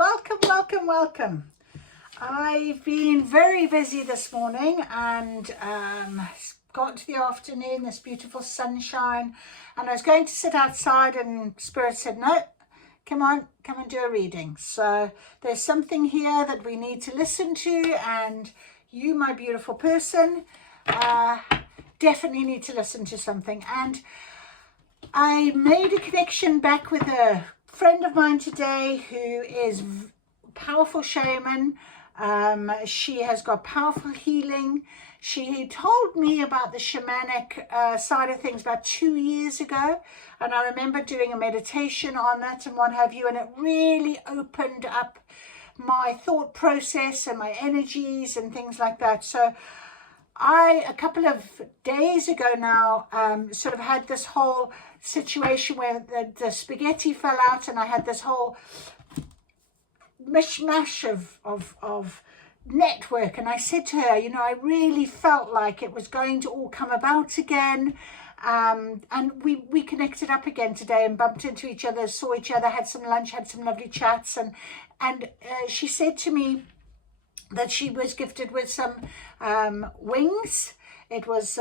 Welcome. I've been very busy this morning and got to the afternoon, this beautiful sunshine, and I was going to sit outside and Spirit said, no, come and do a reading. So there's something here that we need to listen to, and you, my beautiful person, definitely need to listen to something. And I made a connection back with a friend of mine today who is a powerful shaman. She has got powerful healing. She told me about the shamanic side of things about 2 years ago, and I remember doing a meditation on that and what have you, and it really opened up my thought process and my energies and things like that. So a couple of days ago now, sort of had this whole situation where the spaghetti fell out, and I had this whole mishmash of network. And I said to her, I really felt like it was going to all come about again. And we connected up again today and bumped into each other, saw each other, had some lunch, had some lovely chats. And she said to me that she was gifted with some wings. It was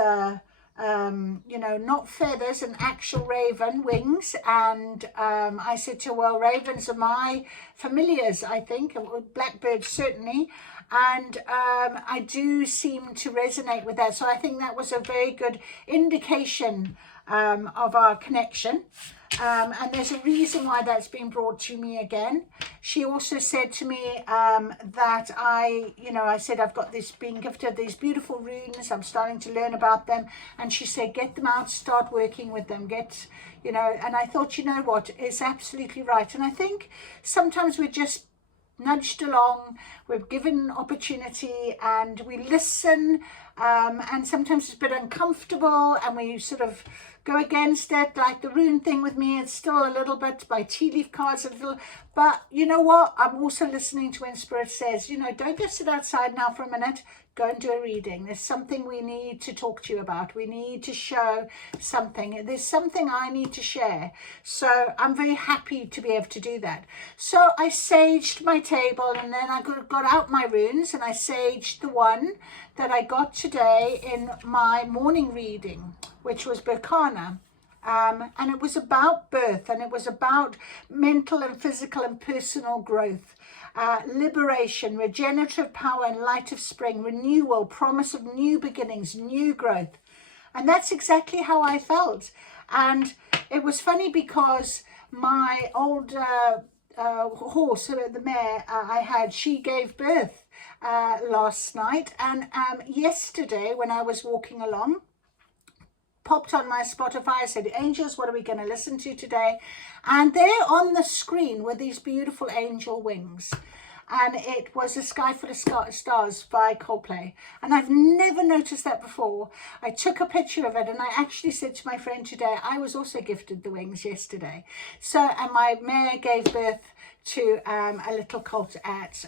not feathers, an actual raven wings. And I said to her, well, ravens are my familiars, I think, blackbirds certainly. And I do seem to resonate with that. So I think that was a very good indication of our connection. And there's a reason why that's been brought to me again. She also said to me that I said, I've got been gifted these beautiful runes. I'm starting to learn about them. And she said, get them out, start working with them, and I thought, what, it's absolutely right. And I think sometimes we're just nudged along, we're given opportunity and we listen, and sometimes it's a bit uncomfortable and we sort of go against it, like the rune thing with me. It's still a little bit, my tea leaf cards a little, but you know what, I'm also listening to when Spirit says, don't just sit outside now for a minute, go and do a reading. There's something we need to talk to you about. We need to show something. There's something I need to share. So I'm very happy to be able to do that. So I saged my table, and then I got out my runes and I saged the one that I got today in my morning reading, which was Berkana. And it was about birth, and it was about mental and physical and personal growth. Liberation, regenerative power and light of spring, renewal, promise of new beginnings, new growth. And that's exactly how I felt. And it was funny because my old horse, the mare I had, she gave birth last night. And yesterday when I was walking along, popped on my Spotify, I said, angels, what are we going to listen to today? And there on the screen were these beautiful angel wings. And it was A Sky Full of Stars by Coldplay. And I've never noticed that before. I took a picture of it, and I actually said to my friend today, I was also gifted the wings yesterday. So, and my mare gave birth to a little colt at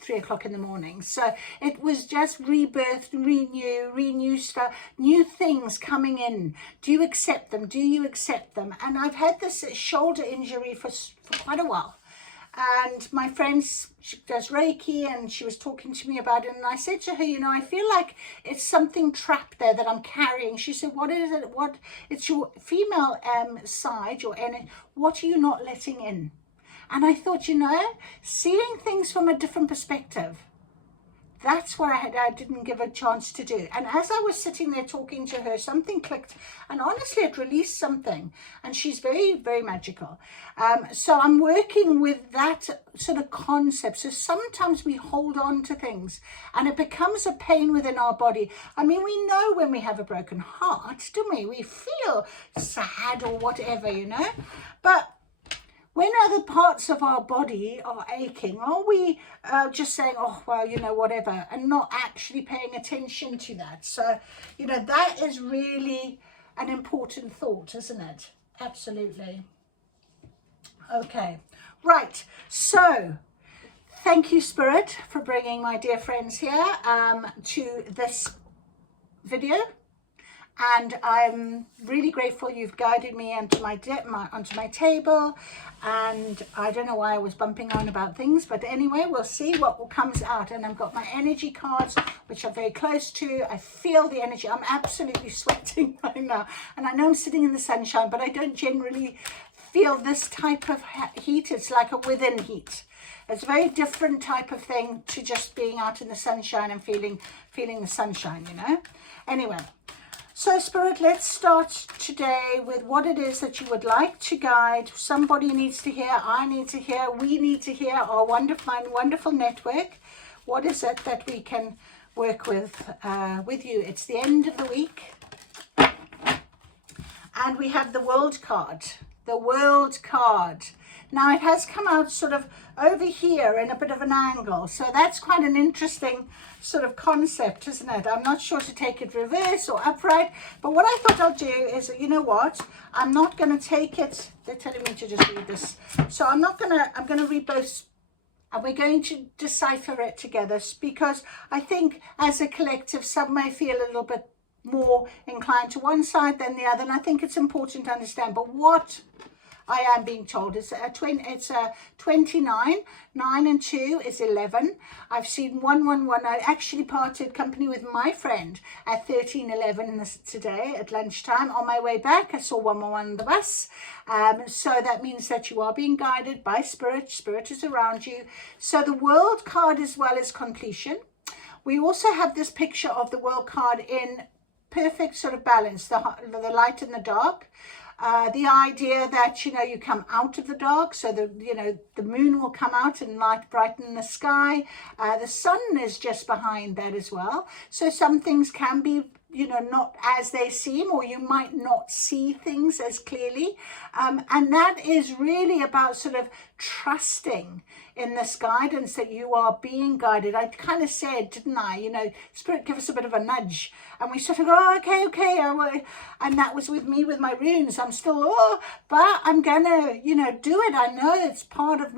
3 o'clock in the morning. So it was just rebirth, renew stuff, new things coming in. Do you accept them? Do you accept them? And I've had this shoulder injury for quite a while. And my friend, she does Reiki, and she was talking to me about it. And I said to her, I feel like it's something trapped there that I'm carrying. She said, what is it? It's your female side, your energy. What are you not letting in? And I thought, seeing things from a different perspective, that's what I didn't give a chance to do. And as I was sitting there talking to her, something clicked, and honestly, it released something. And she's very, very magical. So I'm working with that sort of concept. So sometimes we hold on to things, and it becomes a pain within our body. I mean, we know when we have a broken heart, don't we? We feel sad or whatever, But when other parts of our body are aching, are we just saying, oh, well, whatever, and not actually paying attention to that? So, that is really an important thought, isn't it? Absolutely. Okay, right. So thank you, Spirit, for bringing my dear friends here to this video. and I'm really grateful you've guided me onto my table. And I don't know why I was bumping on about things, but anyway, we'll see what comes out. And I've got my energy cards, which are very close to. I feel the energy. I'm absolutely sweating right now, and I know I'm sitting in the sunshine, but I don't generally feel this type of heat. It's like a within heat. It's a very different type of thing to just being out in the sunshine and feeling the sunshine, you know. Anyway, so Spirit, let's start today with what it is that you would like to guide. Somebody needs to hear, I need to hear, we need to hear, our wonderful network. What is it that we can work with you? It's the end of the week, and we have the World card. The World card. Now it has come out sort of over here in a bit of an angle, so that's quite an interesting sort of concept, isn't it? I'm not sure to take it reverse or upright, but what I thought I'll do is, you know what, I'm not going to take it, they're telling me to just read this, so I'm going to read both, and we're going to decipher it together, because I think as a collective some may feel a little bit more inclined to one side than the other, and I think it's important to understand. But what I am being told it's a 29, 9 and 2 is 11. I've seen 111. I actually parted company with my friend at 13:11 today at lunchtime. On my way back, I saw 111 on the bus. So that means that you are being guided by Spirit. Spirit is around you. So the World card as well as completion. We also have this picture of the World card in perfect sort of balance, the light and the dark. The idea that, you know, you come out of the dark, so the moon will come out and light brighten the sky. The sun is just behind that as well. So some things can be, you know, not as they seem, or you might not see things as clearly. And that is really about sort of trusting in this guidance that you are being guided. I kind of said, didn't I, you know, Spirit give us a bit of a nudge, and we sort of go, oh, okay, and that was with me with my runes. I'm still, but I'm gonna, you know, do it. I know it's part of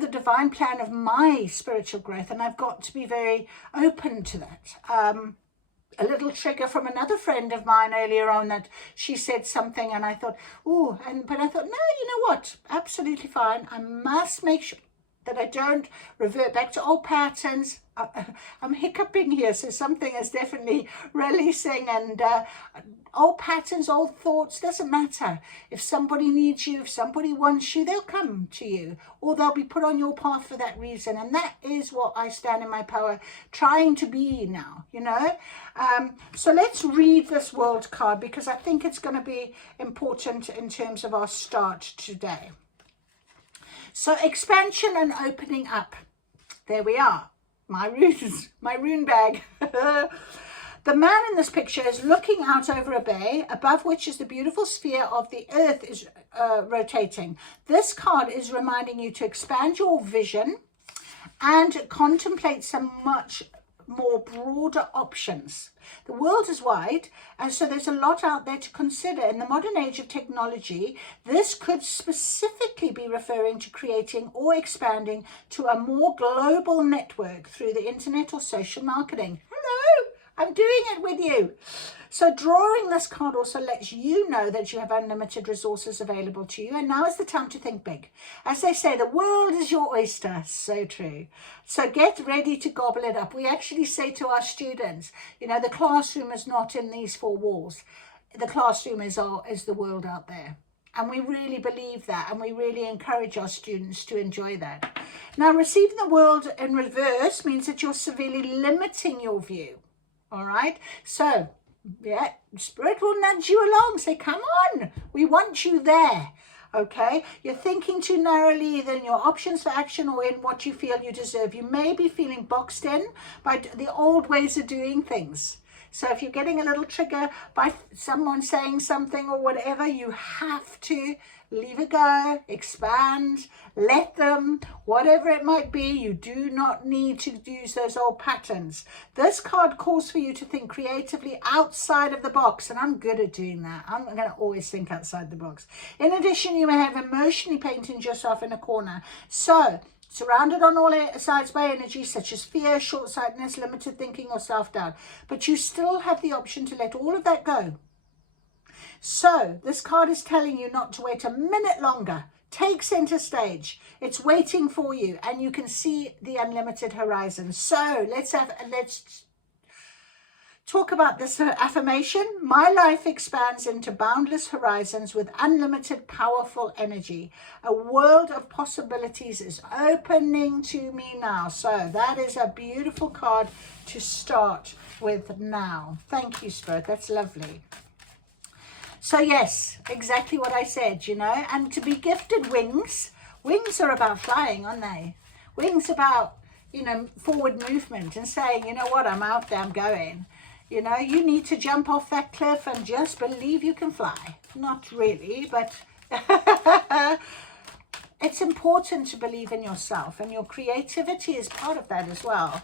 the divine plan of my spiritual growth, and I've got to be very open to that. A little trigger from another friend of mine earlier on, that she said something and I thought, but I thought, no, you know what, absolutely fine. I must make sure that I don't revert back to old patterns. I'm hiccuping here, so something is definitely releasing, and old patterns, old thoughts, doesn't matter. If somebody needs you, if somebody wants you, they'll come to you, or they'll be put on your path for that reason. And that is what I stand in my power trying to be now, you know. So let's read this World card, because I think it's going to be important in terms of our start today. So expansion and opening up. There we are. My runes, my rune bag. The man in this picture is looking out over a bay, above which is the beautiful sphere of the earth is rotating. This card is reminding you to expand your vision and contemplate some much more broader options. The world is wide, and so there's a lot out there to consider. In the modern age of technology, this could specifically be referring to creating or expanding to a more global network through the internet or social marketing. Hello, I'm doing it with you. So drawing this card also lets you know that you have unlimited resources available to you, and now is the time to think big. As they say, the world is your oyster. So true. So get ready to gobble it up. We actually say to our students, you know, the classroom is not in these four walls. The classroom is the world out there. And we really believe that, and we really encourage our students to enjoy that. Now, receiving the world in reverse means that you're severely limiting your view. All right? So, yeah, Spirit will nudge you along, say, come on, we want you there. Okay, you're thinking too narrowly than your options for action or in what you feel you deserve. You may be feeling boxed in by the old ways of doing things. So if you're getting a little trigger by someone saying something or whatever, you have to leave it go, expand, let them, whatever it might be. You do not need to use those old patterns. This card calls for you to think creatively outside of the box, and I'm good at doing that. I'm going to always think outside the box. In addition, you may have emotionally painted yourself in a corner. So surrounded on all sides by energy such as fear, short-sightedness, limited thinking, or self-doubt. But you still have the option to let all of that go. So this card is telling you not to wait a minute longer. Take center stage. It's waiting for you, and you can see the unlimited horizon. So let's talk about this affirmation. My life expands into boundless horizons with unlimited powerful energy. A world of possibilities is opening to me now. So that is a beautiful card to start with now. Thank you, Spirit. That's lovely. So yes, exactly what I said, you know, and to be gifted wings, wings are about flying, aren't they? Wings about, you know, forward movement and saying, you know what, I'm out there, I'm going. You know, you need to jump off that cliff and just believe you can fly. Not really, but it's important to believe in yourself, and your creativity is part of that as well.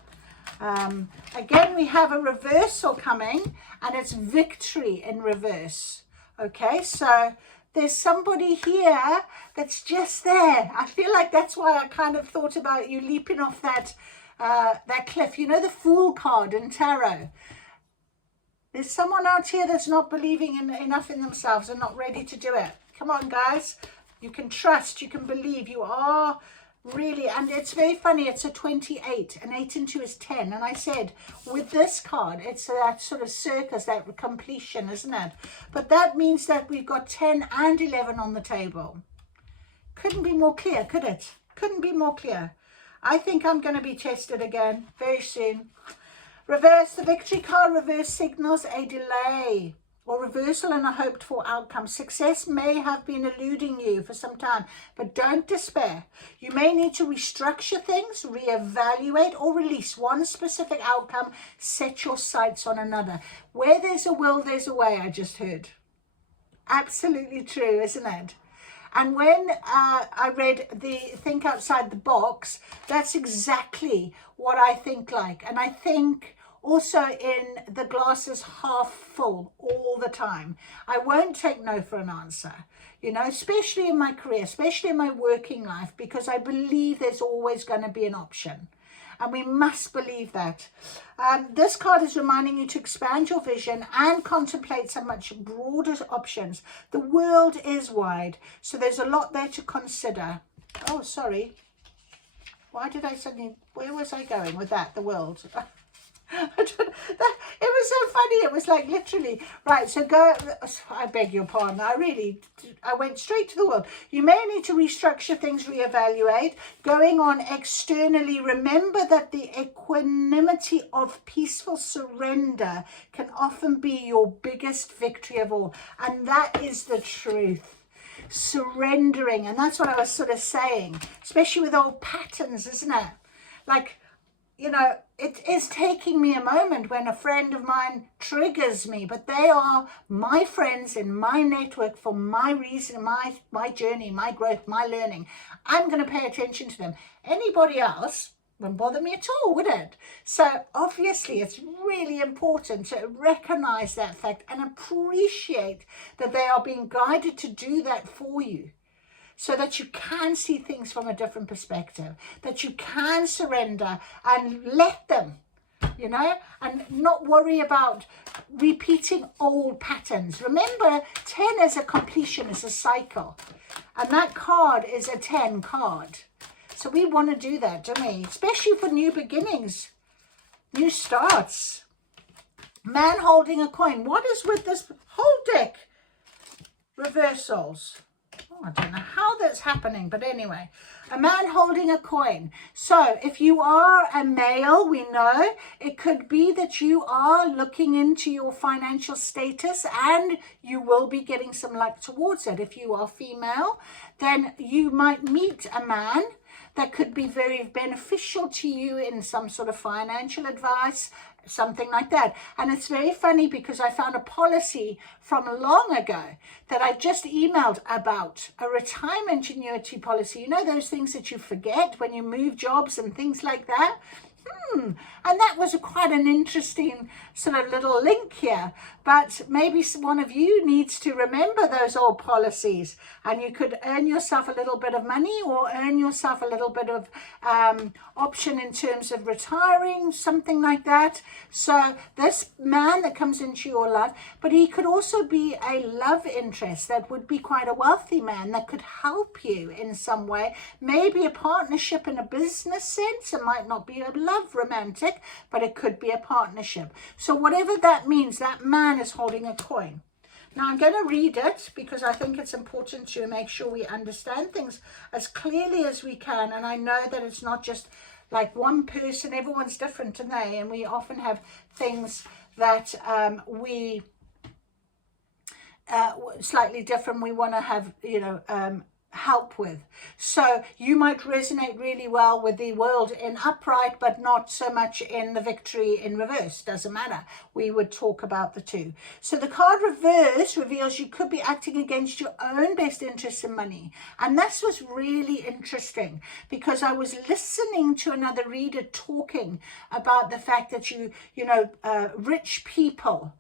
Again, we have a reversal coming, and it's victory in reverse. Okay, so there's somebody here that's just there. I feel like that's why I kind of thought about you leaping off that cliff. You know, the Fool card in tarot. There's someone out here that's not believing enough in themselves and not ready to do it. Come on, guys. You can trust, you can believe, you are really, and it's very funny, it's a 28, and 8 and 2 is 10, and I said, with this card, it's that sort of circus, that completion, isn't it? But that means that we've got 10 and 11 on the table. Couldn't be more clear, could it? Couldn't be more clear. I think I'm going to be tested again very soon. Reverse, the victory card, reverse signals a delay or reversal in a hoped for outcome. Success may have been eluding you for some time, but don't despair. You may need to restructure things, reevaluate, or release one specific outcome. Set your sights on another. Where there's a will, there's a way, I just heard. Absolutely true, isn't it? And when I read the Think Outside the Box, that's exactly what I think like. And I think also in the glass is half full all the time. I won't take no for an answer, you know, especially in my career, especially in my working life, because I believe there's always going to be an option. And we must believe that. This card is reminding you to expand your vision and contemplate some much broader options. The world is wide, so there's a lot there to consider. Oh, sorry. Why did I suddenly, where was I going with that, the world? It was so funny. It was like literally, right, so go, I beg your pardon, I went straight to the world. You may need to restructure things, reevaluate. Going on externally, remember that the equanimity of peaceful surrender can often be your biggest victory of all. And that is the truth. Surrendering, and that's what I was sort of saying, especially with old patterns, isn't it? Like, you know, it is taking me a moment when a friend of mine triggers me, but they are my friends in my network for my reason, my journey, my growth, my learning. I'm going to pay attention to them. Anybody else wouldn't bother me at all, would it? So obviously it's really important to recognize that fact and appreciate that they are being guided to do that for you, so that you can see things from a different perspective, that you can surrender and let them, you know, and not worry about repeating old patterns. Remember, 10 is a completion, is a cycle, and that card is a 10 card. So we want to do that, don't we? Especially for new beginnings, new starts. Man holding a coin. What is with this whole deck? Reversals. Oh, I don't know how that's happening, but anyway, a man holding a coin. So if you are a male, we know it could be that you are looking into your financial status and you will be getting some luck towards it. If you are female, then you might meet a man that could be very beneficial to you in some sort of financial advice, something like that. And it's very funny because I found a policy from long ago that I just emailed about, a retirement annuity policy. You know, those things that you forget when you move jobs and things like that. And that was quite an interesting sort of little link here. But maybe one of you needs to remember those old policies, and you could earn yourself a little bit of money, or earn yourself a little bit of option in terms of retiring, something like that. So this man that comes into your life, but he could also be a love interest that would be quite a wealthy man that could help you in some way, maybe a partnership in a business sense. It might not be a love romantic, but it could be a partnership. So whatever that means, that man is holding a coin. Now I'm going to read it because I think it's important to make sure we understand things as clearly as we can. And I know that it's not just like one person, everyone's different, aren't they? And we often have things that we slightly different, we want to have, help with. So you might resonate really well with the world in upright, but not so much in the victory in reverse. Doesn't matter. We would talk about the two. So the card reverse reveals you could be acting against your own best interests in money. And this was really interesting because I was listening to another reader talking about the fact that rich people,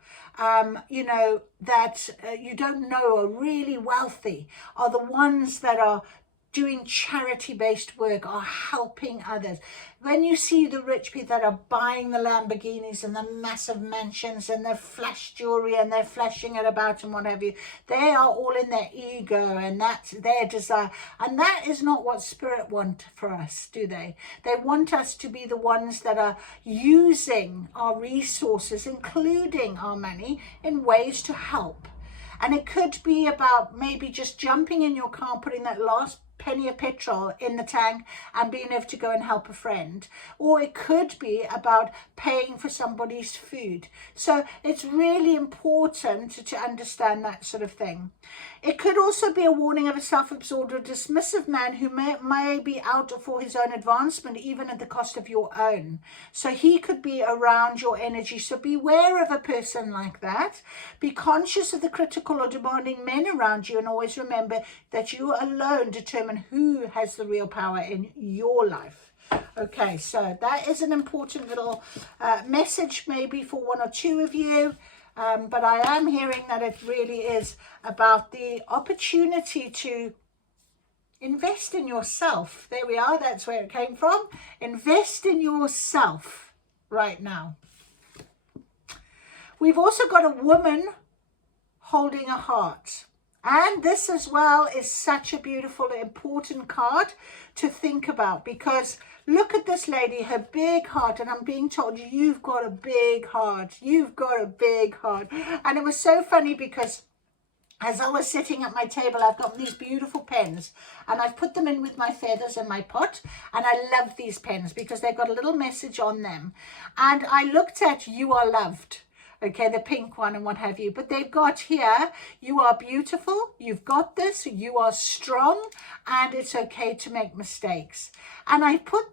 that you don't know are really wealthy, are the ones that are doing charity-based work, are helping others. When you see the rich people that are buying the Lamborghinis and the massive mansions and their flash jewelry and they're flashing it about and what have you, they are all in their ego and that's their desire. And that is not what Spirit want for us, do they? They want us to be the ones that are using our resources, including our money, in ways to help. And it could be about maybe just jumping in your car, putting that last penny of petrol in the tank and being able to go and help a friend. Or it could be about paying for somebody's food. So it's really important to understand that sort of thing. It could also be a warning of a self-absorbed or dismissive man who may be out for his own advancement, even at the cost of your own. So he could be around your energy. So beware of a person like that. Be conscious of the critical or demanding men around you, and always remember that you alone determine who has the real power in your life. Okay, so that is an important little message maybe for one or two of you. But I am hearing that it really is about the opportunity to invest in yourself. There we are. That's where it came from. Invest in yourself right now. We've also got a woman holding a heart. And this as well is such a beautiful, important card to think about, because look at this lady, her big heart, and I'm being told you've got a big heart. You've got a big heart. And it was so funny because as I was sitting at my table, I've got these beautiful pens and I've put them in with my feathers in my pot. And I love these pens because they've got a little message on them. And I looked at "You Are Loved." Okay, the pink one and what have you. But they've got here, you are beautiful, you've got this, you are strong, and it's okay to make mistakes. And I put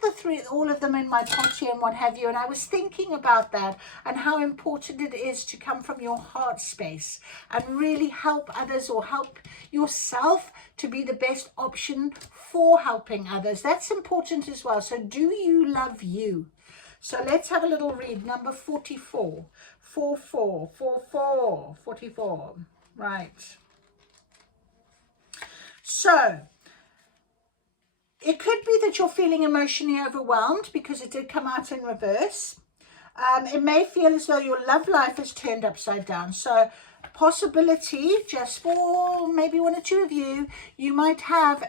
all of them in my pot here and what have you. And I was thinking about that and how important it is to come from your heart space and really help others or help yourself to be the best option for helping others. That's important as well. So do you love you? So let's have a little read. Number 44. 44. Right. So it could be that you're feeling emotionally overwhelmed because it did come out in reverse. It may feel as though your love life is turned upside down. So possibility, just for maybe one or two of you, you might have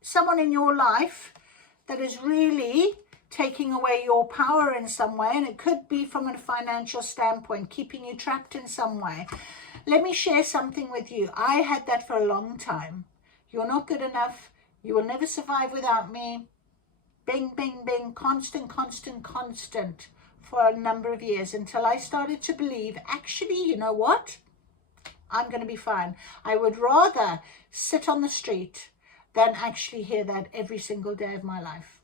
someone in your life that is really taking away your power in some way, and it could be from a financial standpoint, keeping you trapped in some way. Let me share something with you. I had that for a long time. You're not good enough. You will never survive without me. Bing, bing, bing, constant for a number of years, until I started to believe, actually, you know what? I'm going to be fine. I would rather sit on the street than actually hear that every single day of my life.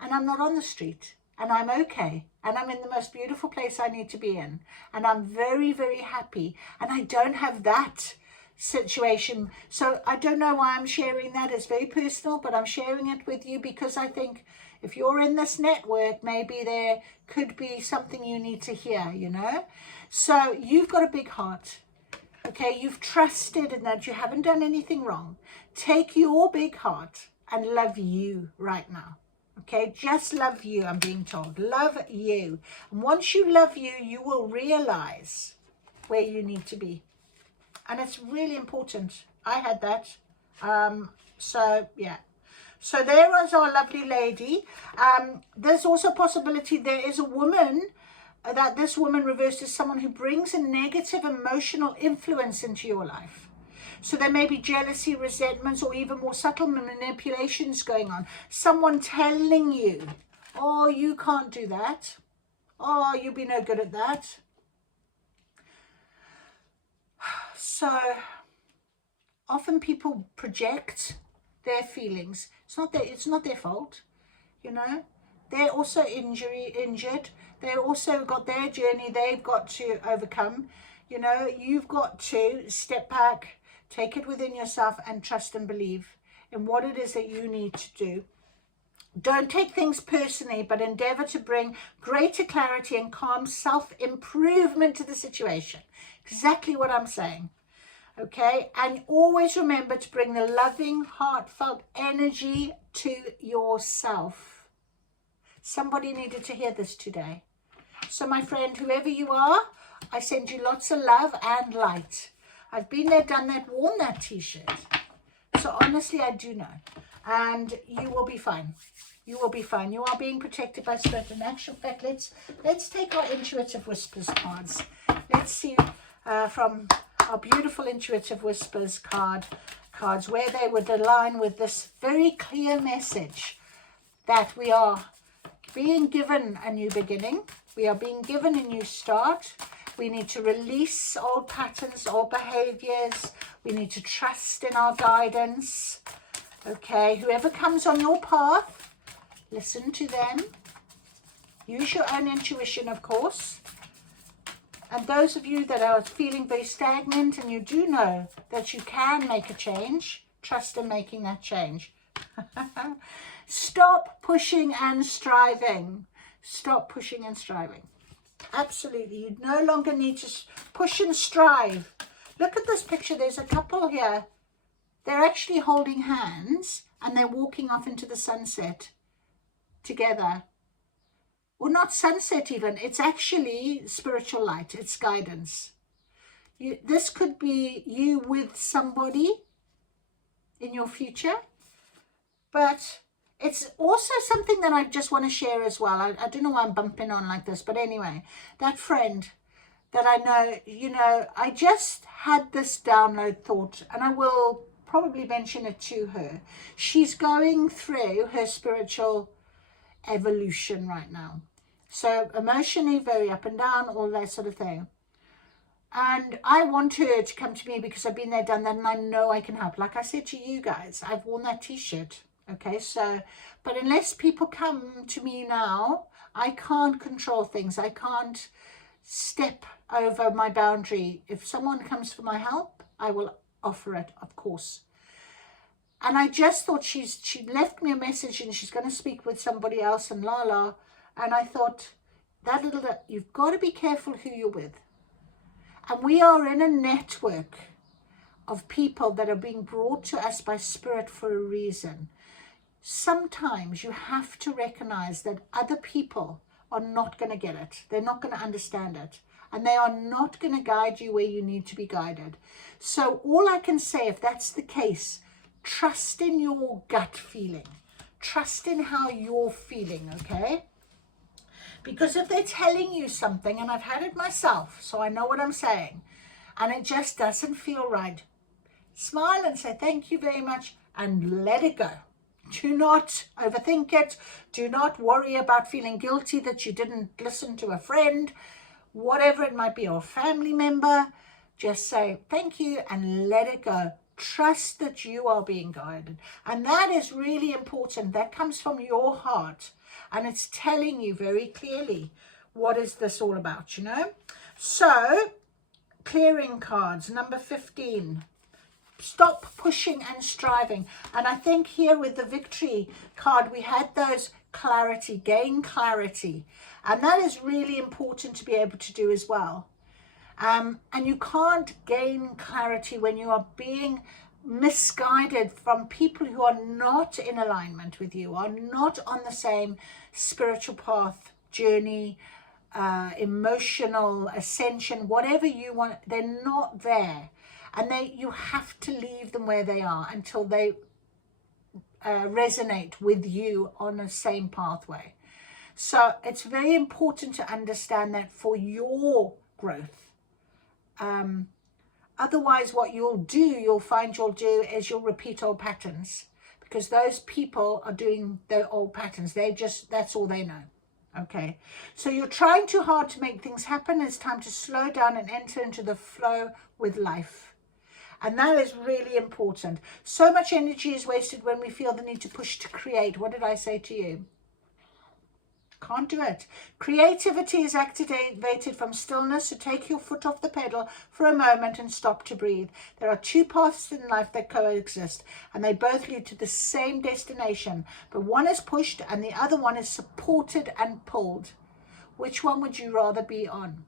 And I'm not on the street, and I'm okay, and I'm in the most beautiful place I need to be in, and I'm very, very happy, and I don't have that situation. So I don't know why I'm sharing that. It's very personal, but I'm sharing it with you because I think if you're in this network, maybe there could be something you need to hear, you know. So you've got a big heart. Okay, you've trusted in that you haven't done anything wrong. Take your big heart and love you right now. Okay, just love you, I'm being told. Love you. And once you love you, you will realize where you need to be. And it's really important. I had that. So, yeah. So there was our lovely lady. There's also a possibility there is a woman, that this woman reversed is someone who brings a negative emotional influence into your life. So there may be jealousy, resentments, or even more subtle manipulations going on. Someone telling you, oh, you can't do that. Oh, you'll be no good at that. So often people project their feelings. It's not their fault, you know. They're also injured. They also got their journey they've got to overcome. You know, you've got to step back, take it within yourself and trust and believe in what it is that you need to do. Don't take things personally, but endeavor to bring greater clarity and calm self-improvement to the situation. Exactly what I'm saying. Okay, and always remember to bring the loving, heartfelt energy to yourself. Somebody needed to hear this today. So my friend, whoever you are, I send you lots of love and light. I've been there, done that, worn that t-shirt. So honestly, I do know. And you will be fine. You will be fine. You are being protected by Spirit. In actual fact, let's take our Intuitive Whispers cards. Let's see from our beautiful Intuitive Whispers cards where they would align with this very clear message that we are being given a new beginning. We are being given a new start. We need to release old patterns, old behaviors. We need to trust in our guidance. Okay, whoever comes on your path, listen to them. Use your own intuition, of course. And those of you that are feeling very stagnant and you do know that you can make a change, trust in making that change. Stop pushing and striving. Stop pushing and striving. Absolutely. You no longer need to push and strive. Look at this picture. There's a couple here. They're actually holding hands and they're walking off into the sunset together. Or not sunset even. It's actually spiritual light. It's guidance. This could be you with somebody in your future. But it's also something that I just want to share as well. I don't know why I'm bumping on like this. But anyway, that friend that I know, you know, I just had this download thought. And I will probably mention it to her. She's going through her spiritual evolution right now. So emotionally very up and down, all that sort of thing. And I want her to come to me because I've been there, done that, and I know I can help. Like I said to you guys, I've worn that t-shirt. Okay, so, but unless people come to me now, I can't control things. I can't step over my boundary. If someone comes for my help, I will offer it, of course. And I just thought she left me a message and she's going to speak with somebody else and la. And I thought, you've got to be careful who you're with. And we are in a network of people that are being brought to us by Spirit for a reason. Sometimes you have to recognize that other people are not going to get it. They're not going to understand it. And they are not going to guide you where you need to be guided. So all I can say, if that's the case, trust in your gut feeling. Trust in how you're feeling, okay? Because if they're telling you something, and I've had it myself, so I know what I'm saying, and it just doesn't feel right, smile and say thank you very much and let it go. Do not overthink it. Do not worry about feeling guilty that you didn't listen to a friend, whatever it might be, or a family member. Just say thank you and let it go. Trust that you are being guided. And that is really important. That comes from your heart. And it's telling you very clearly, what is this all about, you know? So, clearing cards, number 15. stop pushing and striving. And I think here with the victory card, we had those clarity, gain clarity. And that is really important to be able to do as well. And you can't gain clarity when you are being misguided from people who are not in alignment with you, are not on the same spiritual path, journey, emotional ascension, whatever you want. They're not there, and you have to leave them where they are until they resonate with you on the same pathway. So it's very important to understand that for your growth. Otherwise, what you'll find is you'll repeat old patterns, because those people are doing their old patterns. That's all they know. Okay, so you're trying too hard to make things happen. It's time to slow down and enter into the flow with life. And that is really important. So much energy is wasted when we feel the need to push to create. What did I say to you? Can't do it. Creativity is activated from stillness. So take your foot off the pedal for a moment and stop to breathe. There are two paths in life that coexist, and they both lead to the same destination, but one is pushed and the other one is supported and pulled. Which one would you rather be on?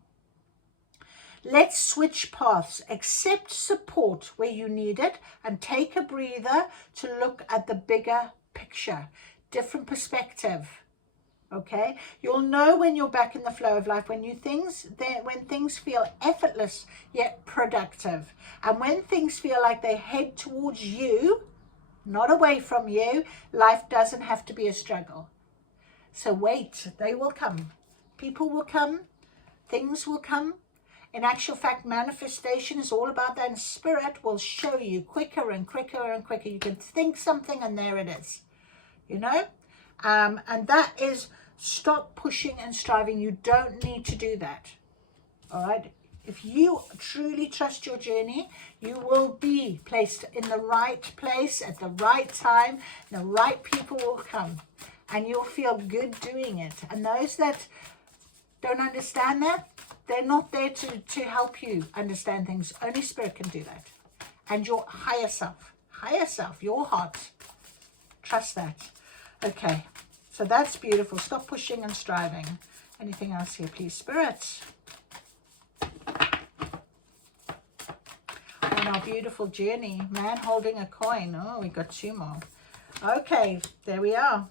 Let's switch paths. Accept support where you need it, and take a breather to look at the bigger picture. Different perspective. Okay, you'll know when you're back in the flow of life, when things feel effortless yet productive, and when things feel like they head towards you, not away from you. Life doesn't have to be a struggle. So wait, they will come. People will come. Things will come. In actual fact, manifestation is all about that, and spirit will show you quicker and quicker and quicker. You can think something and there it is, you know. And that is, stop pushing and striving. You don't need to do that. All right. If you truly trust your journey, you will be placed in the right place at the right time. The right people will come, and you'll feel good doing it. And those that don't understand that, they're not there to help you understand things. Only spirit can do that. And your higher self, your heart. Trust that. Okay. So that's beautiful. Stop pushing and striving. Anything else here, please, Spirit? On our beautiful journey. Man holding a coin. Oh, we got two more. Okay, there we are.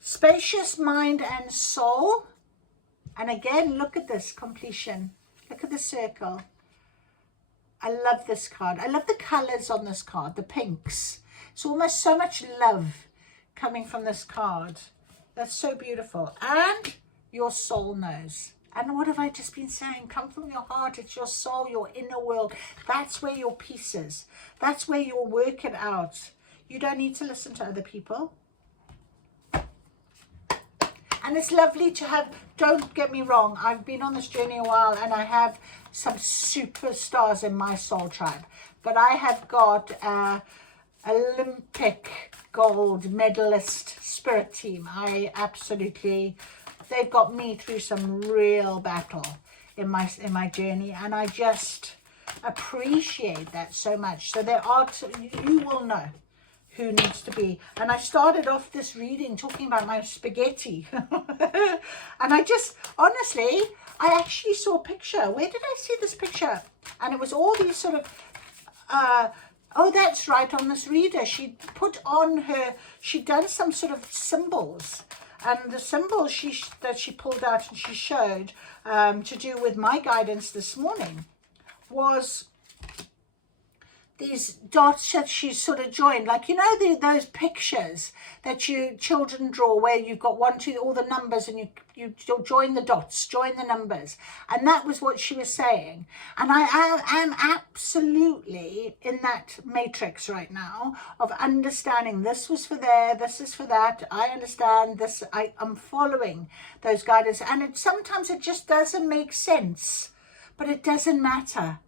Spacious mind and soul. And again, look at this completion. Look at the circle. I love this card. I love the colors on this card, the pinks. It's almost so much love coming from this card. That's so beautiful. And your soul knows. And what have I just been saying? Come from your heart. It's your soul, your inner world. That's where your peace is. That's where you'll work it out. You don't need to listen to other people. And it's lovely to have, don't get me wrong, I've been on this journey a while, and I have some superstars in my soul tribe. But I have got Olympic gold medalist spirit team. They've got me through some real battle in my journey, and I just appreciate that so much. So you will know who needs to be. And I started off this reading talking about my spaghetti. And I just, honestly, I actually saw a picture. Where did I see this picture? And it was all these sort of, oh, that's right, on this reader. She'd done some sort of symbols. And the symbols that she pulled out and she showed to do with my guidance this morning was these dots that she sort of joined, like, you know, those pictures that children draw where you've got 1, 2, all the numbers, and you join the dots, join the numbers. And that was what she was saying. And I am absolutely in that matrix right now of understanding this was for there, this is for that. I understand this. I'm following those guidance. And sometimes it just doesn't make sense, but it doesn't matter.